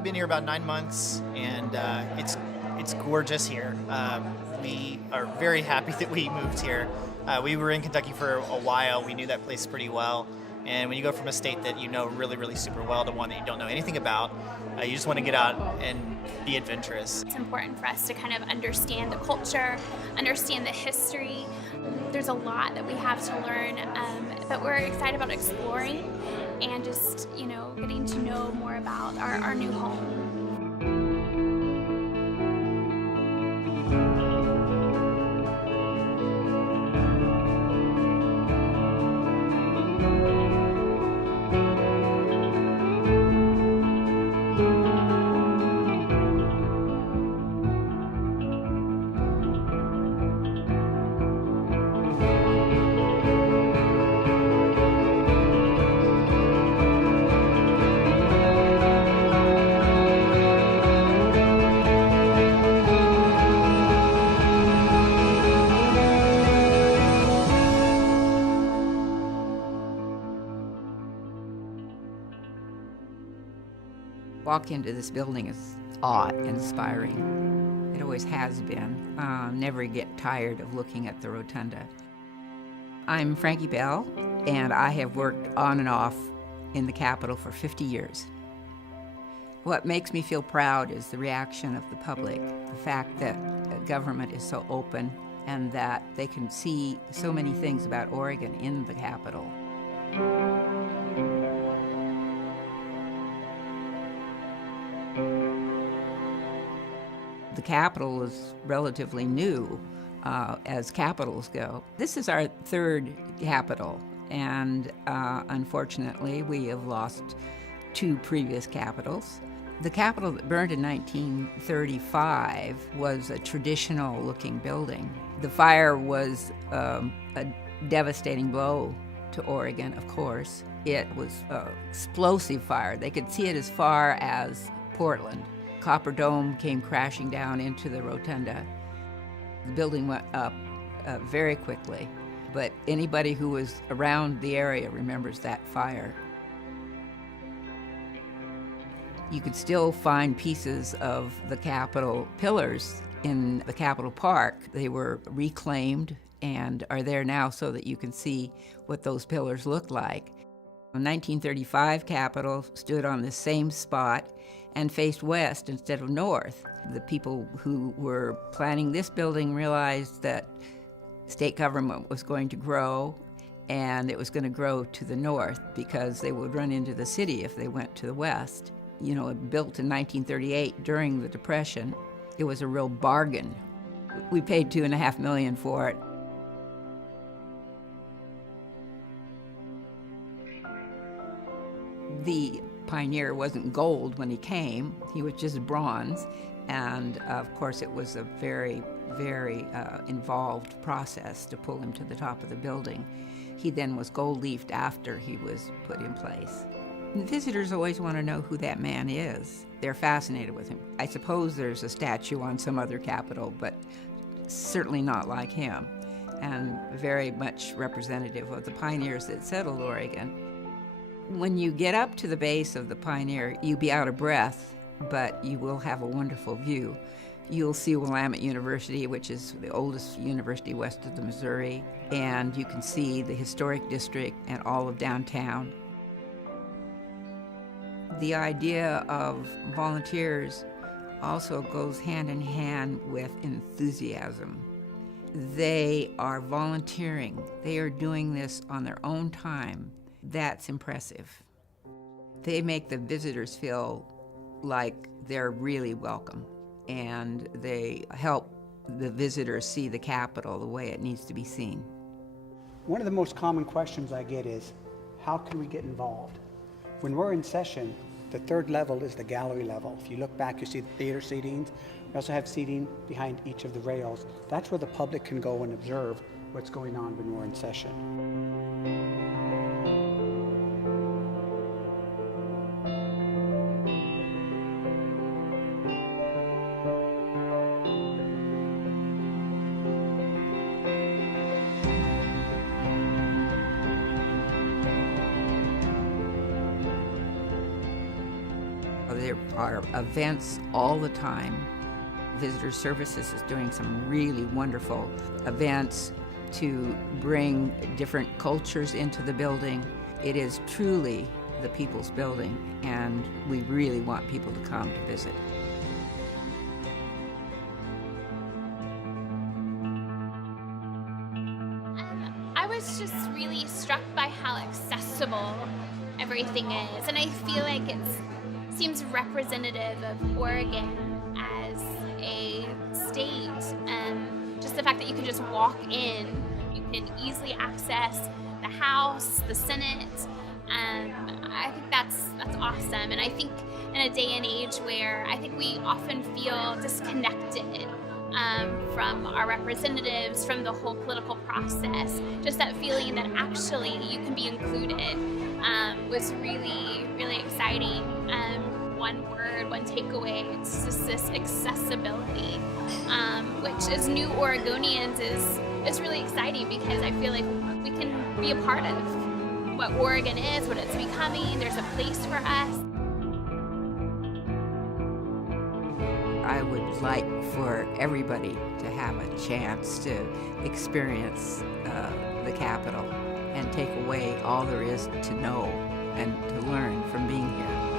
we've been here about 9 months, and it's gorgeous here. We are very happy that we moved here. We were in Kentucky for a while. We knew that place pretty well. And when you go from a state that you know really, really super well to one that you don't know anything about, you just want to get out and be adventurous. It's important for us to kind of understand the culture, understand the history. There's a lot that we have to learn, but we're excited about exploring and just, getting to know more about our new home. Walk into this building is awe-inspiring. It always has been. Never get tired of looking at the rotunda. I'm Frankie Bell, and I have worked on and off in the Capitol for 50 years. What makes me feel proud is the reaction of the public, the fact that government is so open and that they can see so many things about Oregon in the Capitol. The Capitol is relatively new as capitals go. This is our third Capitol, and unfortunately we have lost two previous Capitols. The Capitol that burned in 1935 was a traditional looking building. The fire was a devastating blow to Oregon, of course. It was an explosive fire. They could see it as far as Portland. Copper Dome came crashing down into the rotunda. The building went up very quickly, but anybody who was around the area remembers that fire. You could still find pieces of the Capitol pillars in the Capitol Park. They were reclaimed and are there now so that you can see what those pillars looked like. The 1935 Capitol stood on the same spot and faced west instead of north. The people who were planning this building realized that state government was going to grow, and it was going to grow to the north because they would run into the city if they went to the west. Built in 1938 during the Depression, it was a real bargain. We paid $2.5 million for it. The Pioneer wasn't gold when he came, he was just bronze, and of course it was a very, very involved process to pull him to the top of the building. He then was gold-leafed after he was put in place. And visitors always want to know who that man is. They're fascinated with him. I suppose there's a statue on some other Capitol, but certainly not like him, and very much representative of the pioneers that settled Oregon. When you get up to the base of the Pioneer, you'll be out of breath, but you will have a wonderful view. You'll see Willamette University, which is the oldest university west of the Missouri, and you can see the historic district and all of downtown. The idea of volunteers also goes hand in hand with enthusiasm. They are volunteering. They are doing this on their own time. That's impressive. They make the visitors feel like they're really welcome, and they help the visitors see the Capitol the way it needs to be seen. One of the most common questions I get is, how can we get involved? When we're in session, the third level is the gallery level. If you look back, you see the theater seatings. We also have seating behind each of the rails. That's where the public can go and observe what's going on when we're in session. There are events all the time. Visitor Services is doing some really wonderful events to bring different cultures into the building. It is truly the people's building, and we really want people to come to visit. I was just really struck by how accessible everything is, and I feel like it seems representative of Oregon as a state. Just the fact that you can just walk in, you can easily access the House, the Senate. I think that's awesome, and I think in a day and age where I think we often feel disconnected from our representatives, from the whole political process, just that feeling that actually you can be included was really, really exciting. One word, one takeaway, it's just this accessibility, which as new Oregonians is really exciting, because I feel like we can be a part of what Oregon is, what it's becoming. There's a place for us. I would like for everybody to have a chance to experience the Capitol and take away all there is to know and to learn from being here.